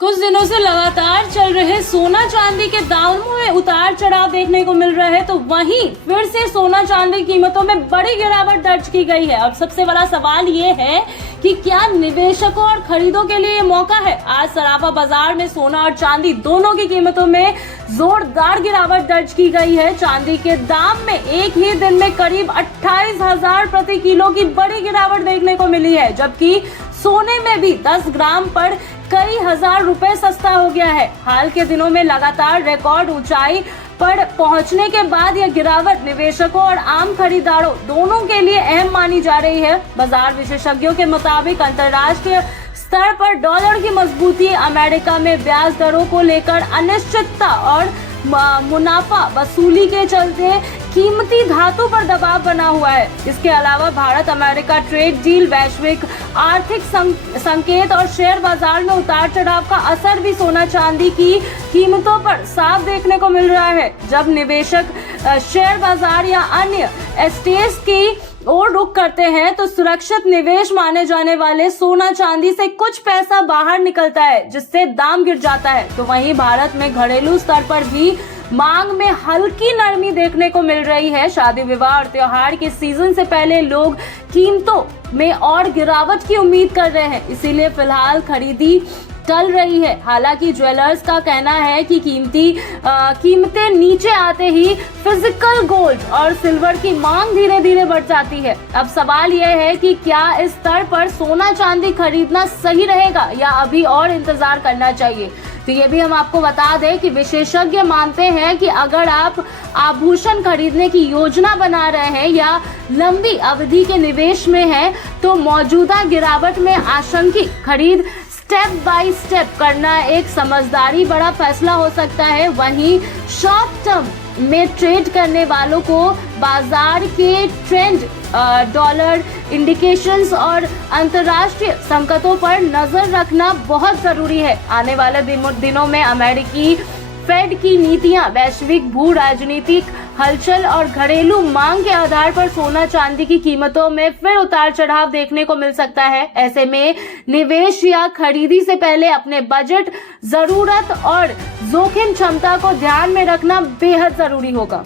कुछ दिनों से लगातार चल रहे सोना चांदी के दामों में उतार चढ़ाव देखने को मिल रहा है, तो वहीं फिर से सोना चांदी कीमतों में बड़ी गिरावट दर्ज की गई है। अब सबसे बड़ा सवाल ये है कि क्या निवेशकों और खरीदों के लिए ये मौका है। आज सराफा बाजार में सोना और चांदी दोनों की कीमतों में जोरदार गिरावट दर्ज की गई है। चांदी के दाम में एक ही दिन में करीब 28,000 प्रति किलो की बड़ी गिरावट देखने को मिली है, जबकि सोने में भी 10 ग्राम पर कई हजार रुपए सस्ता हो गया है। हाल के दिनों में लगातार रिकॉर्ड ऊंचाई पर पहुंचने के बाद यह गिरावट निवेशकों और आम खरीदारों दोनों के लिए अहम मानी जा रही है। बाजार विशेषज्ञों के मुताबिक अंतर्राष्ट्रीय स्तर पर डॉलर की मजबूती, अमेरिका में ब्याज दरों को लेकर अनिश्चितता और मुनाफा वसूली के चलते कीमती धातु पर दबाव बना हुआ है। इसके अलावा भारत अमेरिका ट्रेड डील, वैश्विक आर्थिक संकेत और शेयर बाजार में उतार चढ़ाव का असर भी सोना चांदी की कीमतों पर साफ देखने को मिल रहा है। जब निवेशक शेयर बाजार या अन्य एसेट्स की और रुख करते हैं तो सुरक्षित निवेश माने जाने वाले सोना चांदी से कुछ पैसा बाहर निकलता है, जिससे दाम गिर जाता है। तो वहीं भारत में घरेलू स्तर पर भी मांग में हल्की नरमी देखने को मिल रही है। शादी विवाह और त्योहार के सीजन से पहले लोग कीमतों में और गिरावट की उम्मीद कर रहे हैं, इसीलिए फिलहाल खरीदी टल रही है। हालांकि ज्वेलर्स का कहना है कि कीमतें नीचे आते ही फिजिकल गोल्ड और सिल्वर की मांग धीरे धीरे बढ़ जाती है। अब सवाल यह है कि क्या इस स्तर पर सोना चांदी खरीदना सही रहेगा या अभी और इंतजार करना चाहिए। तो ये भी हम आपको बता दें कि विशेषज्ञ मानते हैं कि अगर आप आभूषण खरीदने की योजना बना रहे हैं या लंबी अवधि के निवेश में हैं, तो मौजूदा गिरावट में आशंकित खरीद स्टेप बाय स्टेप करना एक समझदारी बड़ा फैसला हो सकता है। वहीं शॉर्ट टर्म में ट्रेड करने वालों को बाजार के ट्रेंड, डॉलर इंडिकेशंस और अंतर्राष्ट्रीय संकटों पर नजर रखना बहुत जरूरी है। आने वाले दिनों में अमेरिकी फेड की नीतियां, वैश्विक भू राजनीतिक हलचल और घरेलू मांग के आधार पर सोना चांदी की कीमतों में फिर उतार चढ़ाव देखने को मिल सकता है। ऐसे में निवेश या खरीदी से पहले अपने बजट, जरूरत और जोखिम क्षमता को ध्यान में रखना बेहद जरूरी होगा।